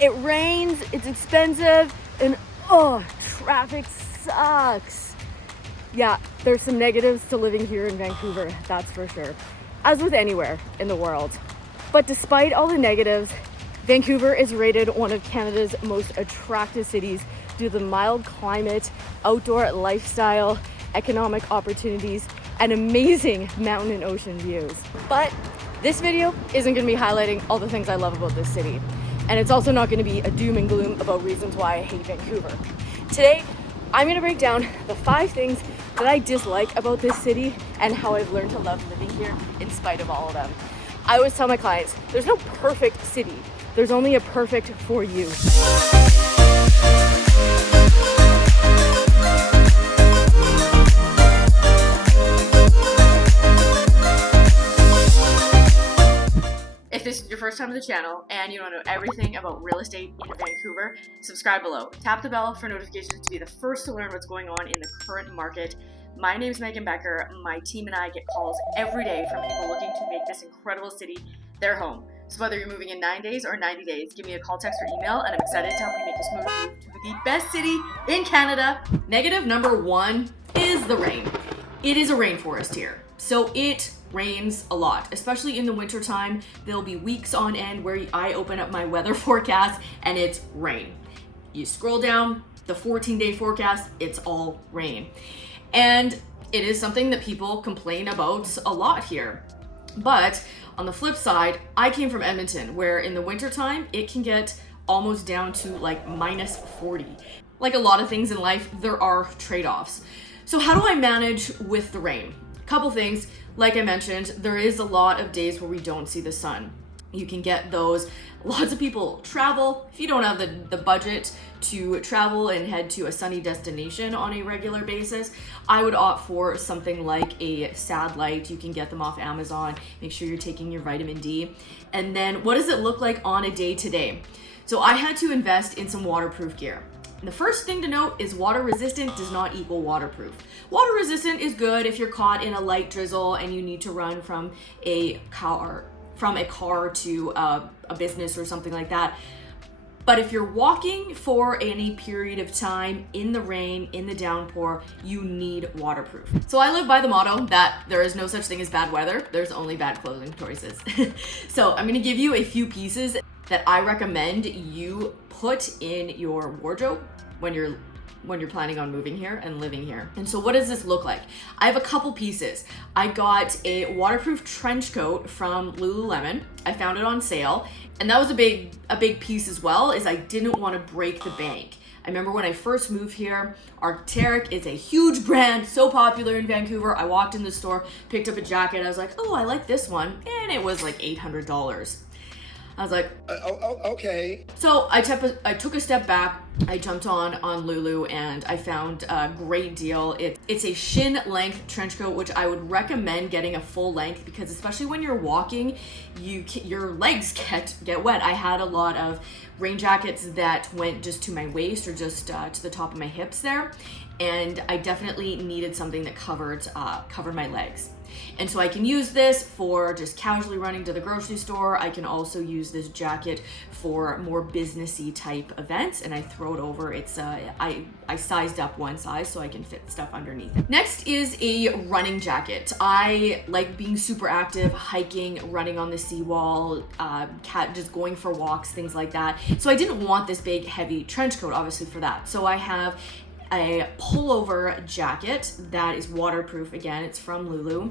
It rains, it's expensive, and oh, traffic sucks. Yeah, there's some negatives to living here in Vancouver, that's for sure, as with anywhere in the world. But despite all the negatives, Vancouver is rated one of Canada's most attractive cities due to the mild climate, outdoor lifestyle, economic opportunities, and amazing mountain and ocean views. But this video isn't going to be highlighting all the things I love about this city. And it's also not going to be a doom and gloom about reasons why I hate Vancouver. Today, I'm going to break down the 5 things that I dislike about this city and how I've learned to love living here in spite of all of them. I always tell my clients, there's no perfect city. There's only a perfect for you. If this is your first time on the channel and you want to know everything about real estate in Vancouver, subscribe below. Tap the bell for notifications to be the first to learn what's going on in the current market. My name is Megan Becker. My team and I get calls every day from people looking to make this incredible city their home. So whether you're moving in 9 days or 90 days, give me a call, text, or email, and I'm excited to help you make this move to the best city in Canada. Negative number 1 is the rain. It is a rainforest here, so it rains a lot, especially in the winter time. There'll be weeks on end where I open up my weather forecast and it's rain. You scroll down the 14-day forecast, it's all rain. And it is something that people complain about a lot here. But on the flip side, I came from Edmonton, where in the wintertime, it can get almost down to like minus 40. Like a lot of things in life, there are trade-offs. So how do I manage with the rain? Couple things. Like I mentioned, there is a lot of days where we don't see the sun. You can get those. Lots of people travel. If you don't have the budget to travel and head to a sunny destination on a regular basis, I would opt for something like a sad light. You can get them off Amazon. Make sure you're taking your vitamin D. And then what does it look like on a day to day? So I had to invest in some waterproof gear. And the first thing to note is water resistant does not equal waterproof. Water resistant is good if you're caught in a light drizzle and you need to run from a car to a business or something like that. But if you're walking for any period of time in the rain, in the downpour, you need waterproof. So I live by the motto that there is no such thing as bad weather, there's only bad clothing choices. So I'm gonna give you a few pieces that I recommend you put in your wardrobe when you're planning on moving here and living here. And so what does this look like? I have a couple pieces. I got a waterproof trench coat from Lululemon. I found it on sale, and that was a big piece as well, is I didn't want to break the bank. I remember when I first moved here, Arc'teryx is a huge brand, so popular in Vancouver. I walked in the store, picked up a jacket, I was like, oh, I like this one, and it was like $800. I was like, okay. So I took a step back. I jumped on Lulu and I found a great deal. It's a shin length trench coat, which I would recommend getting a full length because especially when you're walking, your legs get wet. I had a lot of rain jackets that went just to my waist or just to the top of my hips there, and I definitely needed something that covered my legs. And so I can use this for just casually running to the grocery store. I can also use this jacket for more businessy type events, and I throw it over. It's I sized up one size so I can fit stuff underneath it. Next is a running jacket. I like being super active, hiking, running on the seawall, just going for walks, things like that. So I didn't want this big heavy trench coat obviously for that. So I have a pullover jacket that is waterproof. Again, it's from Lulu,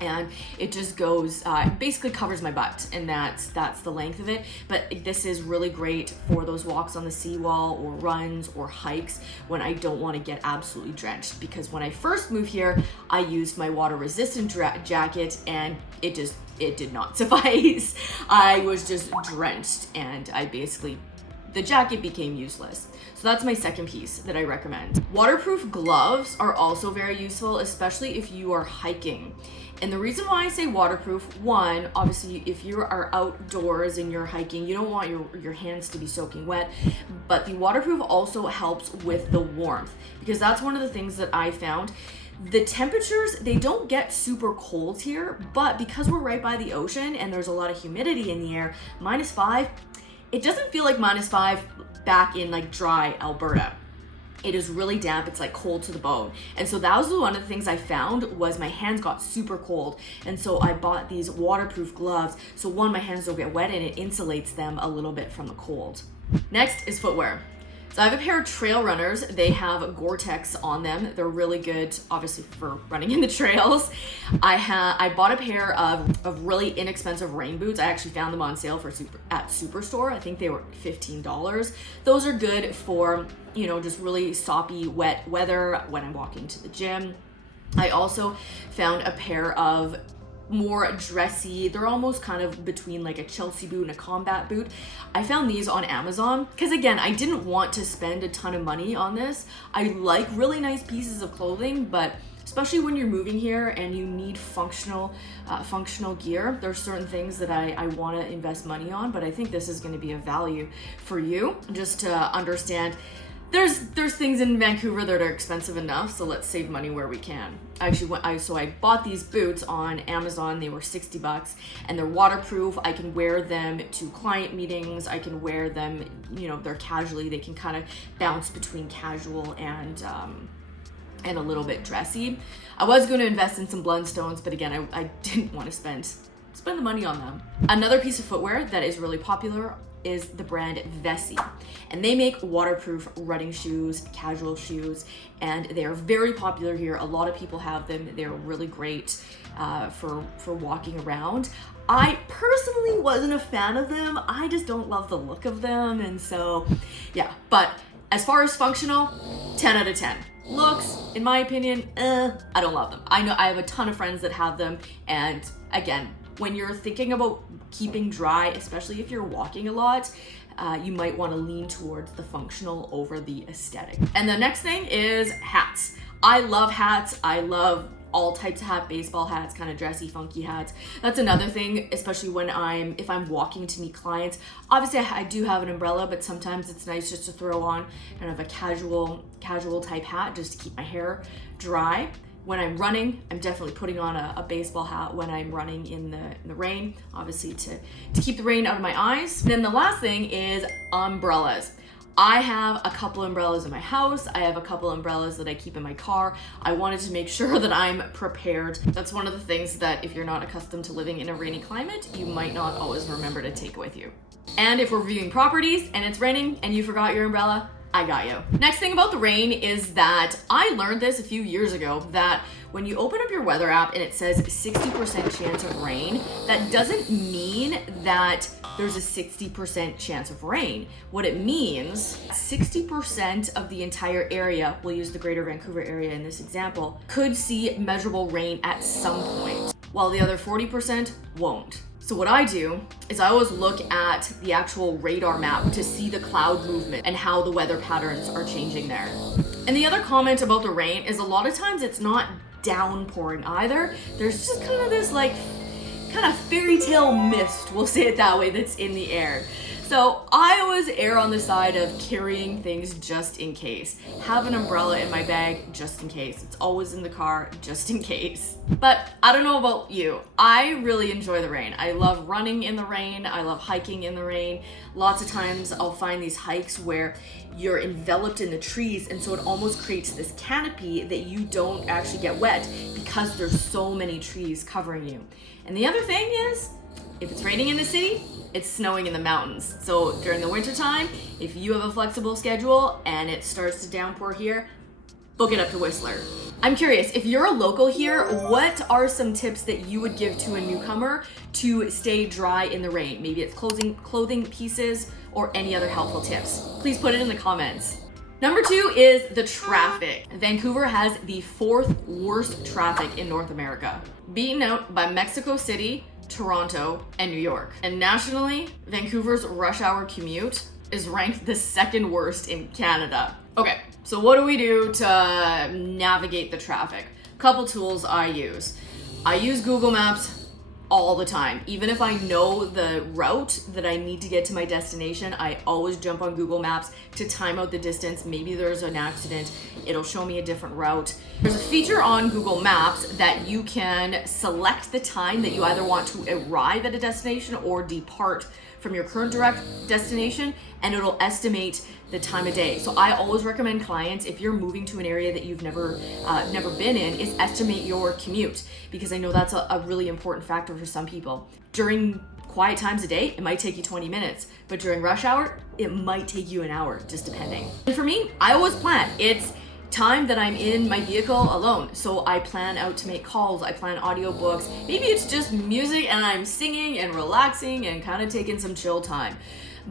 and it just goes basically covers my butt, and that's the length of it. But this is really great for those walks on the seawall or runs or hikes when I don't want to get absolutely drenched, because when I first moved here I used my water resistant jacket and it did not suffice. I was just drenched and the jacket became useless. So that's my second piece that I recommend. Waterproof gloves are also very useful, especially if you are hiking. And the reason why I say waterproof, one, obviously if you are outdoors and you're hiking, you don't want your hands to be soaking wet, but the waterproof also helps with the warmth, because that's one of the things that I found. The temperatures, they don't get super cold here, but because we're right by the ocean and there's a lot of humidity in the air, -5, It doesn't feel like -5 back in like dry Alberta. It is really damp. It's like cold to the bone. And so that was one of the things I found was my hands got super cold. And so I bought these waterproof gloves. So one, my hands don't get wet and it insulates them a little bit from the cold. Next is footwear. So I have a pair of trail runners. They have Gore-Tex on them. They're really good, obviously, for running in the trails. I bought a pair of really inexpensive rain boots. I actually found them on sale at Superstore. I think they were $15. Those are good for, you know, just really soppy, wet weather when I'm walking to the gym. I also found a pair of more dressy, they're almost kind of between like a Chelsea boot and a combat boot. I found these on Amazon because, again, I didn't want to spend a ton of money on this. I like really nice pieces of clothing, but especially when you're moving here and you need functional gear, there's certain things that I want to invest money on, but I think this is going to be a value for you just to understand. There's things in Vancouver that are expensive enough, so let's save money where we can. I bought these boots on Amazon. They were $60 and they're waterproof. I can wear them to client meetings. I can wear them, you know, they're casually. They can kind of bounce between casual and a little bit dressy. I was going to invest in some Blundstones, but again, I didn't want to spend the money on them. Another piece of footwear that is really popular is the brand Vessi, and they make waterproof running shoes, casual shoes, and they are very popular here. A lot of people have them. They're really great for walking around. I personally wasn't a fan of them. I just don't love the look of them, and so yeah. But as far as functional, 10 out of 10. Looks, in my opinion, I don't love them. I know I have a ton of friends that have them, and again, when you're thinking about keeping dry, especially if you're walking a lot, you might want to lean towards the functional over the aesthetic. And the next thing is hats. I love hats. I love all types of hats, baseball hats, kind of dressy, funky hats. That's another thing, especially if I'm walking to meet clients. Obviously, I do have an umbrella, but sometimes it's nice just to throw on kind of a casual type hat just to keep my hair dry. When I'm running, I'm definitely putting on a baseball hat when I'm running in the rain, obviously to keep the rain out of my eyes. Then the last thing is umbrellas. I have a couple umbrellas in my house. I have a couple umbrellas that I keep in my car. I wanted to make sure that I'm prepared. That's one of the things that if you're not accustomed to living in a rainy climate, you might not always remember to take with you. And if we're viewing properties and it's raining and you forgot your umbrella, I got you. Next thing about the rain is that I learned this a few years ago, that when you open up your weather app and it says 60% chance of rain, that doesn't mean that there's a 60% chance of rain. What it means, 60% of the entire area, we'll use the greater Vancouver area in this example, could see measurable rain at some point, while the other 40% won't. So what I do is I always look at the actual radar map to see the cloud movement and how the weather patterns are changing there. And the other comment about the rain is a lot of times it's not downpouring either. There's just kind of this like kind of fairy tale mist, we'll say it that way, that's in the air. So I always err on the side of carrying things just in case. Have an umbrella in my bag just in case. It's always in the car just in case. But I don't know about you. I really enjoy the rain. I love running in the rain. I love hiking in the rain. Lots of times I'll find these hikes where you're enveloped in the trees, and so it almost creates this canopy that you don't actually get wet because there's so many trees covering you. And the other thing is, if it's raining in the city, it's snowing in the mountains. So during the winter time, if you have a flexible schedule and it starts to downpour here, book it up to Whistler. I'm curious, if you're a local here, what are some tips that you would give to a newcomer to stay dry in the rain? Maybe it's clothing pieces or any other helpful tips. Please put it in the comments. Number 2 is the traffic. Vancouver has the 4th worst traffic in North America, beaten out by Mexico City, Toronto, and New York. And nationally, Vancouver's rush hour commute is ranked the 2nd worst in Canada. Okay, so what do we do to navigate the traffic? Couple tools I use. I use Google Maps all the time. Even if I know the route that I need to get to my destination, I always jump on Google Maps to time out the distance. Maybe there's an accident, it'll show me a different route. There's a feature on Google Maps that you can select the time that you either want to arrive at a destination or depart from your current direct destination, and it'll estimate the time of day. So I always recommend clients, if you're moving to an area that you've never been in, is estimate your commute, because I know that's a really important factor for some people. During quiet times of day, it might take you 20 minutes, but during rush hour, it might take you an hour, just depending. And for me, I always plan. It's time that I'm in my vehicle alone. So I plan out to make calls, I plan audiobooks. Maybe it's just music and I'm singing and relaxing and kind of taking some chill time.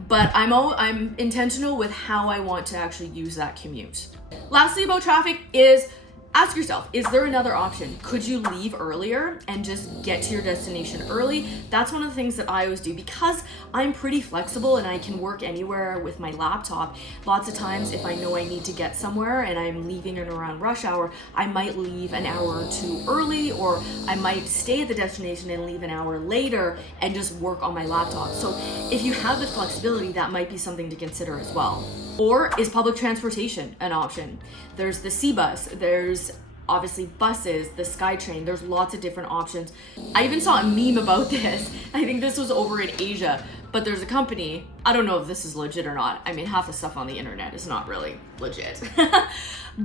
But I'm intentional with how I want to actually use that commute. Lastly about traffic is, ask yourself, is there another option? Could you leave earlier and just get to your destination early? That's one of the things that I always do, because I'm pretty flexible and I can work anywhere with my laptop. Lots of times if I know I need to get somewhere and I'm leaving in around rush hour, I might leave an hour or two early, or I might stay at the destination and leave an hour later and just work on my laptop. So if you have the flexibility, that might be something to consider as well. Or is public transportation an option? There's the C-Bus, there's obviously buses, the SkyTrain, there's lots of different options. I even saw a meme about this. I think this was over in Asia, but there's a company, I don't know if this is legit or not. I mean, half the stuff on the internet is not really legit.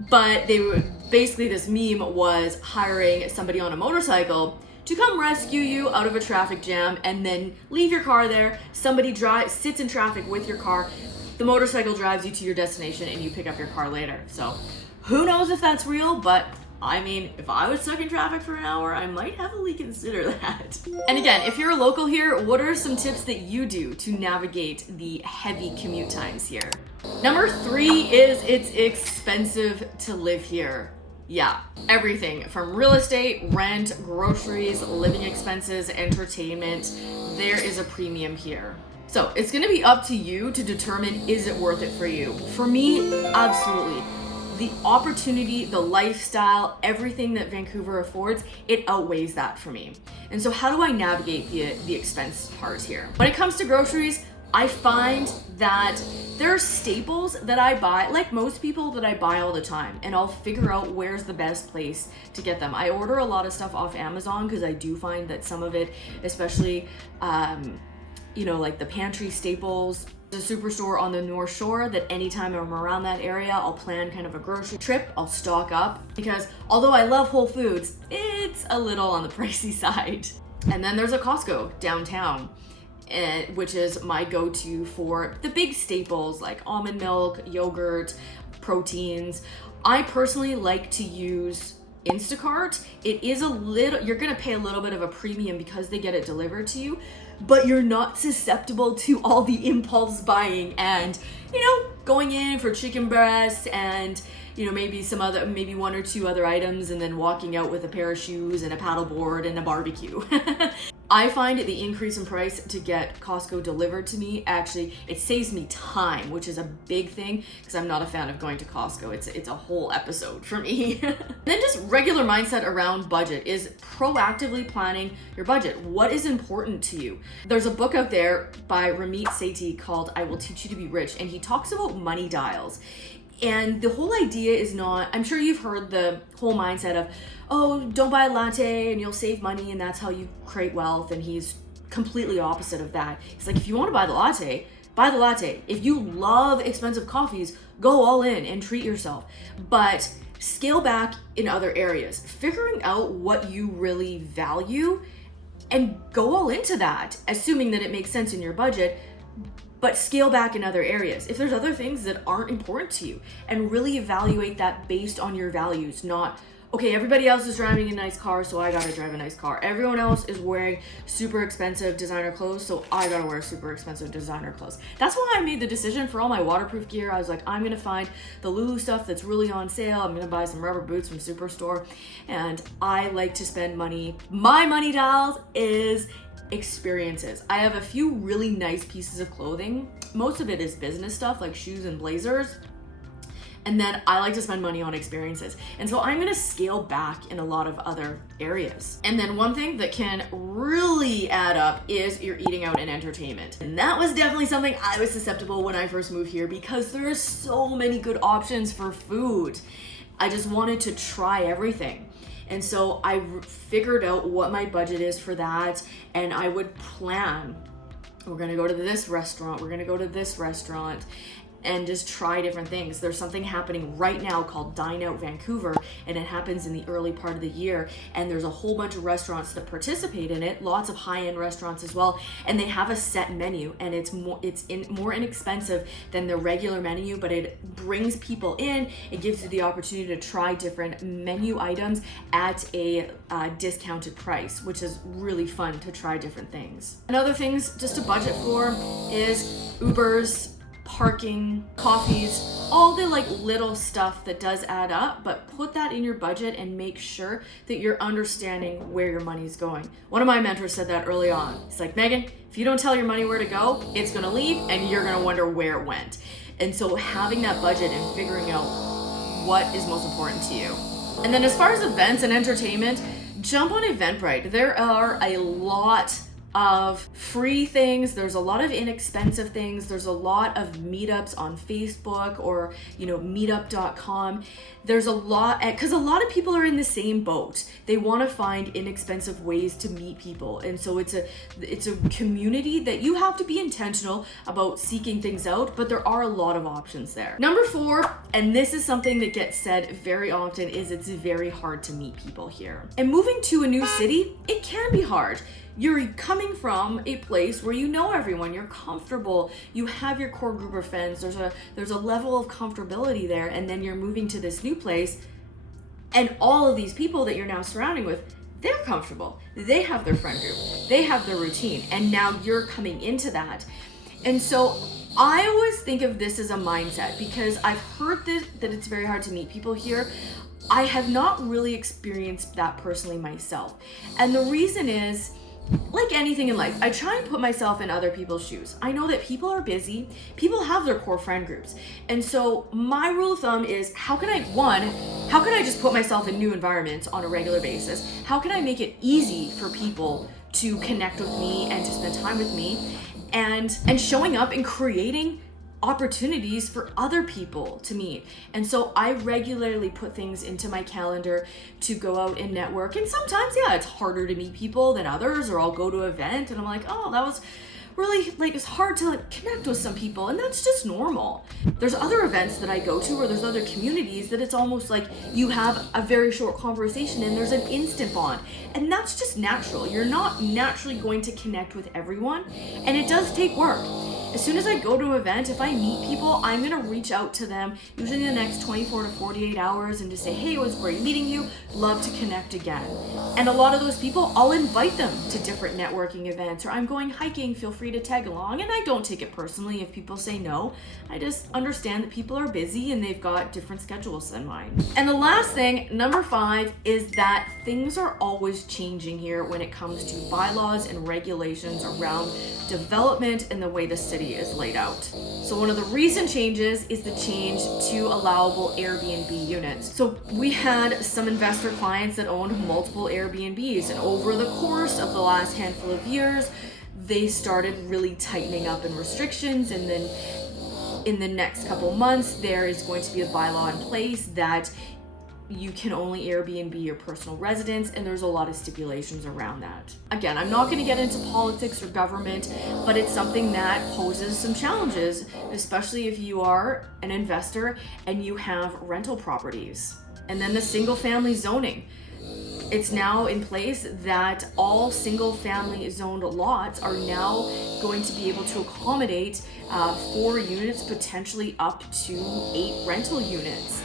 But basically this meme was hiring somebody on a motorcycle to come rescue you out of a traffic jam and then leave your car there. Somebody sits in traffic with your car. The motorcycle drives you to your destination and you pick up your car later. So who knows if that's real, but I mean, if I was stuck in traffic for an hour, I might heavily consider that. And again, if you're a local here, what are some tips that you do to navigate the heavy commute times here? Number 3 is it's expensive to live here. Yeah, everything from real estate, rent, groceries, living expenses, entertainment, there is a premium here. So it's gonna be up to you to determine, is it worth it for you? For me, absolutely. The opportunity, the lifestyle, everything that Vancouver affords, it outweighs that for me. And so how do I navigate the expense part here? When it comes to groceries, I find that there are staples that I buy, like most people, that I buy all the time, and I'll figure out where's the best place to get them. I order a lot of stuff off Amazon because I do find that some of it, especially like the pantry staples, the superstore on the North Shore, that anytime I'm around that area, I'll plan kind of a grocery trip. I'll stock up, because although I love Whole Foods, it's a little on the pricey side. And then there's a Costco downtown, which is my go-to for the big staples like almond milk, yogurt, proteins. I personally like to use Instacart. It is you're gonna pay a little bit of a premium because they get it delivered to you, but you're not susceptible to all the impulse buying and, going in for chicken breasts and, maybe 1 or 2 other items, and then walking out with a pair of shoes and a paddleboard and a barbecue. I find the increase in price to get Costco delivered to me, actually, it saves me time, which is a big thing, because I'm not a fan of going to Costco. It's a whole episode for me. Then just regular mindset around budget is proactively planning your budget. What is important to you? There's a book out there by Ramit Sethi called I Will Teach You to Be Rich, and he talks about money dials. And the whole idea is not, I'm sure you've heard the whole mindset of, oh, don't buy a latte and you'll save money and that's how you create wealth. And he's completely opposite of that. He's like, if you want to buy the latte, buy the latte. If you love expensive coffees, go all in and treat yourself. But scale back in other areas, figuring out what you really value and go all into that, assuming that it makes sense in your budget. But scale back in other areas. If there's other things that aren't important to you, and really evaluate that based on your values, not, okay, everybody else is driving a nice car, so I gotta drive a nice car. Everyone else is wearing super expensive designer clothes, so I gotta wear super expensive designer clothes. That's why I made the decision for all my waterproof gear. I was like, I'm gonna find the Lulu stuff that's really on sale. I'm gonna buy some rubber boots from Superstore, and I like to spend money. My money dials is experiences. I have a few really nice pieces of clothing. Most of it is business stuff like shoes and blazers. And then I like to spend money on experiences. And so I'm gonna scale back in a lot of other areas. And then one thing that can really add up is your eating out and entertainment. And that was definitely something I was susceptible when I first moved here, because there's so many good options for food. I just wanted to try everything. And so I figured out what my budget is for that, and I would plan we're gonna go to this restaurant, we're gonna go to this restaurant, and just try different things. There's something happening right now called Dine Out Vancouver, and it happens in the early part of the year, and there's a whole bunch of restaurants that participate in it, lots of high-end restaurants as well, and they have a set menu, and it's more inexpensive than the regular menu, but it brings people in. It gives you the opportunity to try different menu items at a discounted price, which is really fun to try different things. Another things just to budget for is Ubers, parking, coffees, all the like little stuff that does add up, but put that in your budget and make sure that you're understanding where your money's going. One of my mentors said that early on. He's like, Megan, if you don't tell your money where to go, it's gonna leave and you're gonna wonder where it went. And so having that budget and figuring out what is most important to you. And then as far as events and entertainment, jump on Eventbrite. There are a lot of free things, there's a lot of inexpensive things, there's a lot of meetups on Facebook or meetup.com. There's a lot, because a lot of people are in the same boat. They want to find inexpensive ways to meet people, and so it's a community that you have to be intentional about seeking things out, but there are a lot of options there. Number 4, and this is something that gets said very often, is it's very hard to meet people here. And moving to a new city, it can be hard. You're coming from a place where you know everyone, you're comfortable, you have your core group of friends, there's a level of comfortability there, and then you're moving to this new place, and all of these people that you're now surrounding with, they're comfortable, they have their friend group, they have their routine, and now you're coming into that. And so I always think of this as a mindset, because I've heard that it's very hard to meet people here. I have not really experienced that personally myself, and the reason is, like anything in life, I try and put myself in other people's shoes. I know that people are busy, people have their core friend groups. And so my rule of thumb is, how can I just put myself in new environments on a regular basis? How can I make it easy for people to connect with me and to spend time with me? And showing up and creating opportunities for other people to meet. And so I regularly put things into my calendar to go out and network. And sometimes, yeah, it's harder to meet people than others, or I'll go to an event and I'm like, oh, that was really, like, it's hard to connect with some people, and that's just normal. There's other events that I go to, or there's other communities that it's almost like you have a very short conversation and there's an instant bond, and that's just natural. You're not naturally going to connect with everyone, and it does take work. As soon as I go to an event, if I meet people, I'm gonna reach out to them, usually in the next 24 to 48 hours, and just say, hey, it was great meeting you, love to connect again. And a lot of those people, I'll invite them to different networking events, or I'm going hiking, feel free to tag along. And I don't take it personally if people say no. I just understand that people are busy and they've got different schedules than mine. And the last thing, number 5, is that things are always changing here when it comes to bylaws and regulations around development and the way the city is laid out. So one of the recent changes is the change to allowable Airbnb units. So we had some investor clients that owned multiple Airbnbs, and over the course of the last handful of years, they started really tightening up in restrictions, and then in the next couple months, there is going to be a bylaw in place that you can only Airbnb your personal residence, and there's a lot of stipulations around that. Again, I'm not going to get into politics or government, but it's something that poses some challenges, especially if you are an investor and you have rental properties. And then the single family zoning. It's now in place that all single family zoned lots are now going to be able to accommodate 4 units, potentially up to 8 rental units.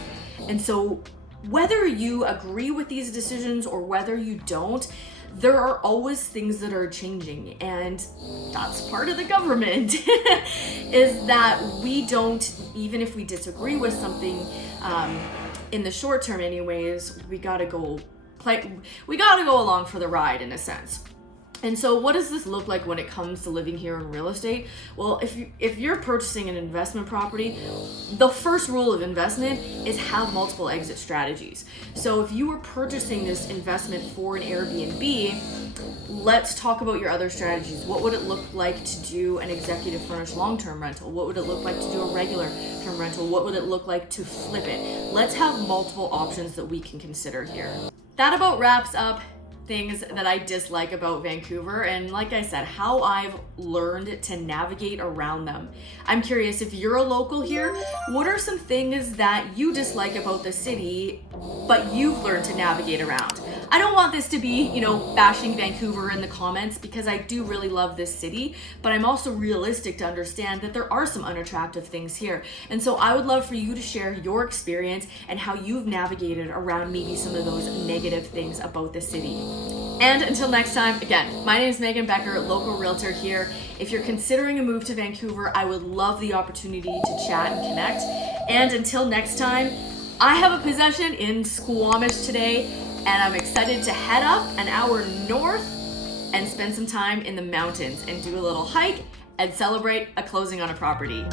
And so whether you agree with these decisions or whether you don't, there are always things that are changing, and that's part of the government is that we don't, even if we disagree with something in the short term anyways, we gotta go along for the ride in a sense. And so what does this look like when it comes to living here in real estate? Well, if you're purchasing an investment property, the first rule of investment is have multiple exit strategies. So if you were purchasing this investment for an Airbnb, let's talk about your other strategies. What would it look like to do an executive furnished long-term rental? What would it look like to do a regular term rental? What would it look like to flip it? Let's have multiple options that we can consider here. That about wraps up things that I dislike about Vancouver, and like I said, how I've learned to navigate around them. I'm curious, if you're a local here, what are some things that you dislike about the city, but you've learned to navigate around? I don't want this to be, bashing Vancouver in the comments, because I do really love this city, but I'm also realistic to understand that there are some unattractive things here. And so I would love for you to share your experience and how you've navigated around maybe some of those negative things about the city. And until next time, again, my name is Megan Becker, local realtor here. If you're considering a move to Vancouver, I would love the opportunity to chat and connect. And until next time, I have a possession in Squamish today, and I'm excited to head up an hour north and spend some time in the mountains and do a little hike and celebrate a closing on a property.